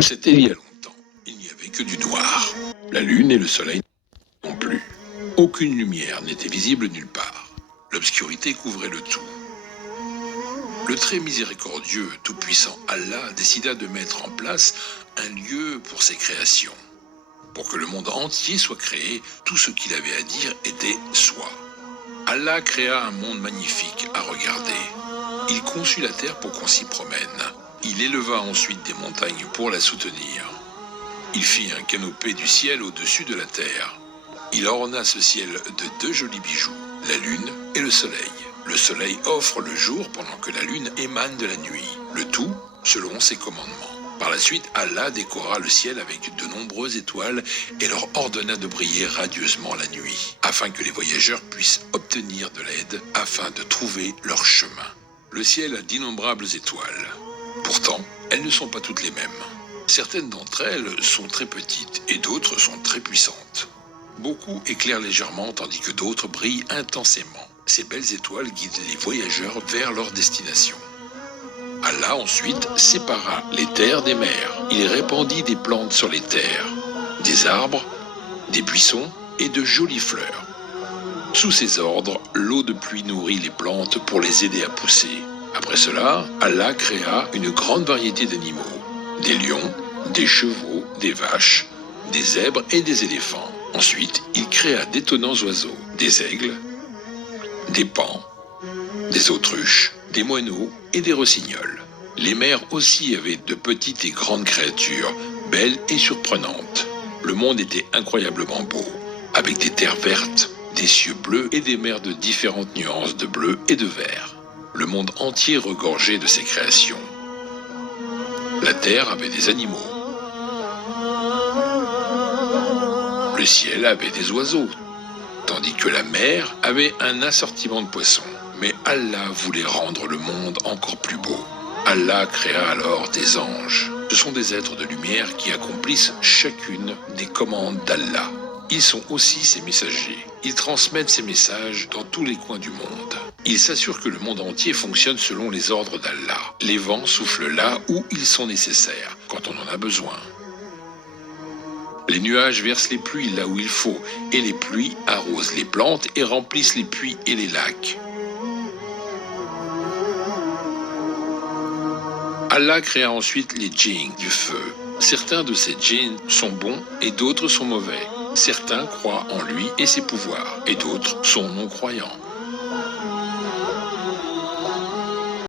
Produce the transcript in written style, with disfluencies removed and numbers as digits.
C'était il y a longtemps. Il n'y avait que du noir. La lune et le soleil non plus. Aucune lumière n'était visible nulle part. L'obscurité couvrait le tout. Le très miséricordieux, tout-puissant Allah décida de mettre en place un lieu pour ses créations. Pour que le monde entier soit créé, tout ce qu'il avait à dire était « soi ». Allah créa un monde magnifique à regarder. Il conçut la terre pour qu'on s'y promène. Il éleva ensuite des montagnes pour la soutenir. Il fit un canopé du ciel au-dessus de la terre. Il orna ce ciel de 2 jolis bijoux, la lune et le soleil. Le soleil offre le jour pendant que la lune émane de la nuit. Le tout selon ses commandements. Par la suite, Allah décora le ciel avec de nombreuses étoiles et leur ordonna de briller radieusement la nuit, afin que les voyageurs puissent obtenir de l'aide afin de trouver leur chemin. Le ciel a d'innombrables étoiles. Pourtant, elles ne sont pas toutes les mêmes. Certaines d'entre elles sont très petites et d'autres sont très puissantes. Beaucoup éclairent légèrement tandis que d'autres brillent intensément. Ces belles étoiles guident les voyageurs vers leur destination. Allah ensuite sépara les terres des mers. Il répandit des plantes sur les terres, des arbres, des buissons et de jolies fleurs. Sous ses ordres, l'eau de pluie nourrit les plantes pour les aider à pousser. Après cela, Allah créa une grande variété d'animaux. Des lions, des chevaux, des vaches, des zèbres et des éléphants. Ensuite, il créa d'étonnants oiseaux, des aigles, des paons, des autruches, des moineaux et des rossignols. Les mers aussi avaient de petites et grandes créatures, belles et surprenantes. Le monde était incroyablement beau, avec des terres vertes, des cieux bleus et des mers de différentes nuances de bleu et de vert. Le monde entier regorgeait de ces créations. La terre avait des animaux. Le ciel avait des oiseaux, tandis que la mer avait un assortiment de poissons. Mais Allah voulait rendre le monde encore plus beau. Allah créa alors des anges. Ce sont des êtres de lumière qui accomplissent chacune des commandes d'Allah. Ils sont aussi ses messagers. Ils transmettent ces messages dans tous les coins du monde. Ils s'assurent que le monde entier fonctionne selon les ordres d'Allah. Les vents soufflent là où ils sont nécessaires, quand on en a besoin. Les nuages versent les pluies là où il faut, et les pluies arrosent les plantes et remplissent les puits et les lacs. Allah créa ensuite les djinns du feu. Certains de ces djinns sont bons et d'autres sont mauvais. Certains croient en lui et ses pouvoirs, et d'autres sont non-croyants.